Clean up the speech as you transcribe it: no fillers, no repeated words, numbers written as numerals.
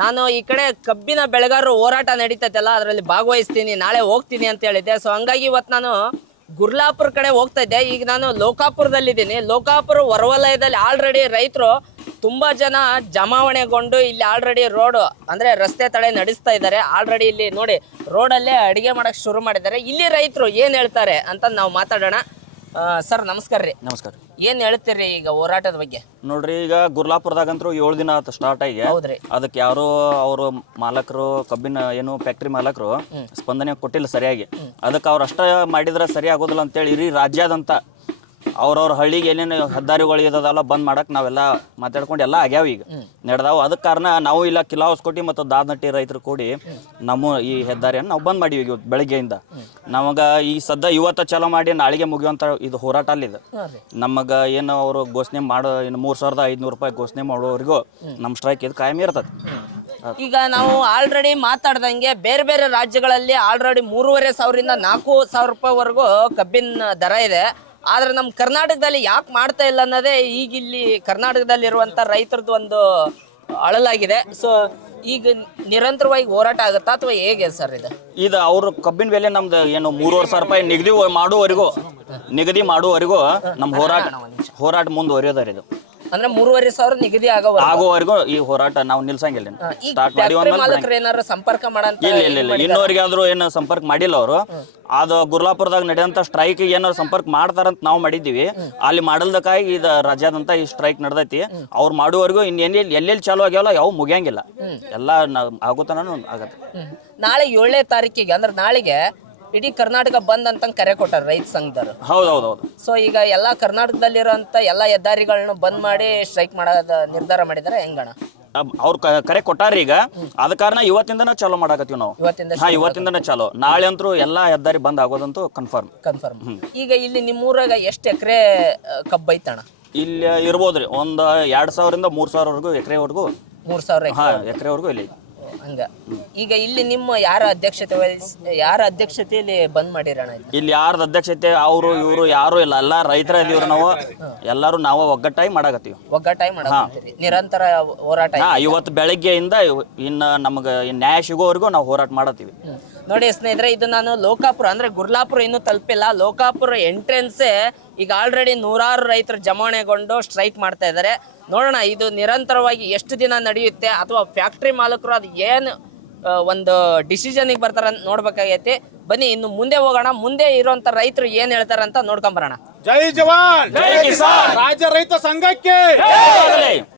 ನಾನು ಈ ಕಡೆ ಕಬ್ಬಿನ ಬೆಳೆಗಾರರು ಹೋರಾಟ ನಡೀತೈತಲ್ಲ ಅದರಲ್ಲಿ ಭಾಗವಹಿಸ್ತೀನಿ, ನಾಳೆ ಹೋಗ್ತೀನಿ ಅಂತ ಹೇಳಿದ್ದೆ. ಸೊ ಹಂಗಾಗಿ ಇವತ್ತು ನಾನು ಗುರ್ಲಾಪುರ ಕಡೆ ಹೋಗ್ತಾ ಇದ್ದೆ. ಈಗ ನಾನು ಲೋಕಾಪುರದಲ್ಲಿದ್ದೀನಿ. ಲೋಕಾಪುರ ಹೊರವಲಯದಲ್ಲಿ ಆಲ್ರೆಡಿ ರೈತರು ತುಂಬಾ ಜನ ಜಮಾವಣೆಗೊಂಡು ಇಲ್ಲಿ ಆಲ್ರೆಡಿ ರೋಡ್ ಅಂದ್ರೆ ರಸ್ತೆ ತಡೆ ನಡೆಸ್ತಾ ಇದ್ದಾರೆ. ಆಲ್ರೆಡಿ ಇಲ್ಲಿ ನೋಡಿ ರೋಡಲ್ಲೇ ಅಡಿಗೆ ಮಾಡಕ್ ಶುರು ಮಾಡಿದ್ದಾರೆ. ಇಲ್ಲಿ ರೈತರು ಏನ್ ಹೇಳ್ತಾರೆ ಅಂತ ನಾವು ಮಾತಾಡೋಣ. ಸರ್ ನಮಸ್ಕಾರ ರೀ. ನಮಸ್ಕಾರ. ಏನ್ ಹೇಳ್ತೀರಿ ಈಗ ಹೋರಾಟದ ಬಗ್ಗೆ? ನೋಡ್ರಿ, ಈಗ ಗುರ್ಲಾಪುರದಾಗಂತೂ 7 ದಿನ ಆಯ್ತು ಸ್ಟಾರ್ಟ್ ಆಗಿ. ಹೌದ್ರಿ. ಅದಕ್ಕೆ ಯಾರು ಅವರು ಮಾಲಕರು ಕಬ್ಬಿನ ಏನು ಫ್ಯಾಕ್ಟ್ರಿ ಮಾಲಕರು ಸ್ಪಂದನೆ ಕೊಟ್ಟಿಲ್ಲ ಸರಿಯಾಗಿ. ಅದಕ್ಕೆ ಅವ್ರು ಅಷ್ಟ ಮಾಡಿದ್ರೆ ಸರಿ ಆಗೋದಿಲ್ಲ ಅಂತೇಳಿ ಇಡೀ ರಾಜ್ಯಾದಂತ ಅವ್ರವ್ರ ಹಳ್ಳಿಗೆ ಏನೇನು ಹೆದ್ದಾರಿಗಳು ಇರೋದಲ್ಲ ಬಂದ್ ಮಾಡಕ್ ನಾವೆಲ್ಲ ಮಾತಾಡ್ಕೊಂಡು ಎಲ್ಲ ಆಗ್ಯಾವ ಈಗ ನಡೆದಾವು. ಅದಕ್ಕೆ ಕಾರಣ ನಾವು ಇಲ್ಲ ಕಿಲಾ ಹೊಸಕೋಟೆ ಮತ್ತು ದಾದನಟ್ಟಿ ರೈತರು ಕೂಡಿ ನಮ್ಮ ಈ ಹೆದ್ದಾರಿಯನ್ನು ನಾವು ಬಂದ್ ಮಾಡಿವಿ ಇವತ್ತು ಬೆಳಗ್ಗೆಯಿಂದ. ನಮಗ ಈ ಸದ್ಯ ಇವತ್ತು ಚಾಲೂ ಮಾಡಿ ನಾಳೆಗೆ ಮುಗಿಯುವಂತ ಇದು ಹೋರಾಟ ಅಲ್ಲಿದೆ. ನಮಗ ಏನು ಅವರು ಘೋಷಣೆ ಮಾಡೋ ಇನ್ನು 3,500 ರೂಪಾಯಿ ಘೋಷಣೆ ಮಾಡೋವರೆಗೂ ನಮ್ಮ ಸ್ಟ್ರೈಕ್ ಇದು ಕಾಯಂ ಇರ್ತದೆ. ಈಗ ನಾವು ಆಲ್ರೆಡಿ ಮಾತಾಡ್ದಂಗೆ ಬೇರೆ ಬೇರೆ ರಾಜ್ಯಗಳಲ್ಲಿ ಆಲ್ರೆಡಿ 3,500 4,000 ರೂಪಾಯಿವರೆಗೂ ಕಬ್ಬಿನ ದರ ಇದೆ. ಆದ್ರೆ ನಮ್ಮ ಕರ್ನಾಟಕದಲ್ಲಿ ಯಾಕೆ ಮಾಡ್ತಾ ಇಲ್ಲ ಅನ್ನೋದೇ ಈಗ ಇಲ್ಲಿ ಕರ್ನಾಟಕದಲ್ಲಿರುವಂತ ರೈತರದ್ದು ಒಂದು ಅಳಲಾಗಿದೆ. ಸೊ ಈಗ ನಿರಂತರವಾಗಿ ಹೋರಾಟ ಆಗುತ್ತಾ ಅಥವಾ ಹೇಗೆ ಸರ್ ಇದು? ಅವ್ರ ಕಬ್ಬಿನ ಬೆಲೆ ನಮ್ದು ಏನು 3,500 ರೂಪಾಯಿ ನಿಗದಿ ಮಾಡುವವರೆಗೂ ನಮ್ಮ ಹೋರಾಟ ಮುಂದುವರಿಯೋದಾರ ಇದು. ಅಂದ್ರೆ 3,500 ನಿಗದಿ ಆಗೋವರೆಗೂ ಈ ಹೋರಾಟ ನಾವು ನಿಲ್ಸಂಗಿಲ್ಲ. ಸ್ಟಾರ್ಟ್ ಮಾಡಿ ಏನಾದ್ರು ಸಂಪರ್ಕ ಮಾಡಂತ ಇಲ್ಲ ಇನ್ನೋರಿಗಾದ್ರೂ ಏನು ಸಂಪರ್ಕ ಮಾಡಿಲ್ಲ ಅವರು. ಅದು ಗುರ್ಲಾಪುರದಾಗ ನಡೆಯಂತ ಸ್ಟ್ರೈಕ್ ಏನಾರು ಸಂಪರ್ಕ ಮಾಡ್ತಾರಂತ ನಾವು ಮಾಡಿದ್ದೀವಿ. ಅಲ್ಲಿ ಮಾಡಲ್ದಕ್ಕಾಗಿ ಇದು ರಾಜ್ಯಾದಂತ ಈ ಸ್ಟ್ರೈಕ್ ನಡೆದೈತಿ. ಅವ್ರು ಮಾಡುವವರೆಗೂ ಇನ್ನೇನು ಎಲ್ಲೆಲ್ಲಿ ಚಾಲು ಆಗ್ಯಾವಲ್ಲ ಯಾವ ಮುಗಿಯಂಗಿಲ್ಲ. ಎಲ್ಲ ಆಗುತ್ತಾನ ಆಗತ್ತೆ. ನಾಳೆ 7ನೇ ತಾರೀಕಿಗೆ ಅಂದ್ರೆ ನಾಳೆಗೆ ಇಡೀ ಕರ್ನಾಟಕ ಬಂದ್ ಅಂತ ಕರೆ ಕೊಟ್ಟಾರ ರೈತ ಸಂಘದವರು. ಹೌದೌದು. ಸೊ ಈಗ ಎಲ್ಲಾ ಕರ್ನಾಟಕದಲ್ಲಿರುವಂತ ಎಲ್ಲಾ ಹೆದ್ದಾರಿಗಳನ್ನ ಬಂದ್ ಮಾಡಿ ಸ್ಟ್ರೈಕ್ ಮಾಡೋದ ನಿರ್ಧಾರ ಮಾಡಿದಾರೆ. ಹೆಂಗಣ ಅವ್ರು ಕರೆ ಕೊಟ್ಟಾರ ಈಗ. ಅದ ಕಾರಣ ಇವತ್ತಿಂದನೇ ಚಾಲೂ ಮಾಡಾಕತ್ತೀವಿ ನಾವು. ಇವತ್ತಿಂದನೇ ಚಾಲೂ. ನಾಳೆ ಅಂತೂ ಎಲ್ಲಾ ಹೆದ್ದಾರಿ ಬಂದ್ ಆಗೋದಂತೂ ಕನ್ಫರ್ಮ್. ಈಗ ಇಲ್ಲಿ ನಿಮ್ಮೂರಾಗ ಎಷ್ಟು ಎಕರೆ ಕಬ್ಬು ಐತಣ? ಇಲ್ಲಿ ಇರ್ಬೋದ್ರಿ ಒಂದು 2,000 ರಿಂದ 3,000 ಎಕರೆವರೆಗೂ. 3,000 ಎಕರೆವರೆಗೂ ಇಲ್ಲಿ ಹಂಗ. ಈಗ ಇಲ್ಲಿ ನಿಮ್ಮ ಯಾರ ಅಧ್ಯಕ್ಷತೆಯಲ್ಲಿ ಬಂದ್ ಮಾಡಿರೋಣ? ಇಲ್ಲಿ ಯಾರ್ದ ಅಧ್ಯಕ್ಷತೆ ಅವರು ಇವರು ಯಾರು ಇಲ್ಲ, ಎಲ್ಲ ರೈತರ ಇದೀವ್ರಿ ನಾವು. ಎಲ್ಲಾರು ನಾವು ಒಗ್ಗಟ್ಟಾಗಿ ಮಾಡಾಕತ್ತೀವಿ. ನಿರಂತರ ಹೋರಾಟ. ಇವತ್ತು ಬೆಳಗ್ಗೆಯಿಂದ ಇನ್ನ ನಮಗ ನ್ಯಾಯ ಸಿಗೋವರೆಗೂ ನಾವು ಹೋರಾಟ ಮಾಡತ್ತೀವಿ. ನೋಡಿ ಸ್ನೇಹಿತರೆ, ಇದು ನಾನು ಲೋಕಾಪುರ ಅಂದ್ರೆ ಗುರ್ಲಾಪುರ ಇನ್ನೂ ತಲುಪಿಲ್ಲ. ಲೋಕಾಪುರ ಎಂಟ್ರೆನ್ಸೇ ಈಗ ಆಲ್ರೆಡಿ 100 ರೈತರು ಜಮಾವಣೆಗೊಂಡು ಸ್ಟ್ರೈಕ್ ಮಾಡ್ತಾ ಇದ್ದಾರೆ. ನೋಡೋಣ ಇದು ನಿರಂತರವಾಗಿ ಎಷ್ಟು ದಿನ ನಡೆಯುತ್ತೆ ಅಥವಾ ಫ್ಯಾಕ್ಟ್ರಿ ಮಾಲಕರು ಅದು ಏನು ಒಂದು ಡಿಸಿಷನ್ಗೆ ಬರ್ತಾರ ಅಂತ ನೋಡ್ಬೇಕಾಗೈತಿ. ಬನ್ನಿ ಇನ್ನು ಮುಂದೆ ಹೋಗೋಣ. ಮುಂದೆ ಇರುವಂತ ರೈತರು ಏನ್ ಹೇಳ್ತಾರ ಅಂತ ನೋಡ್ಕೊಂಬರೋಣ. ಜೈ ಜವಾನ್ ಜೈ ಕಿಸಾನ್. ರಾಜ್ಯ ರೈತ ಸಂಘಕ್ಕೆ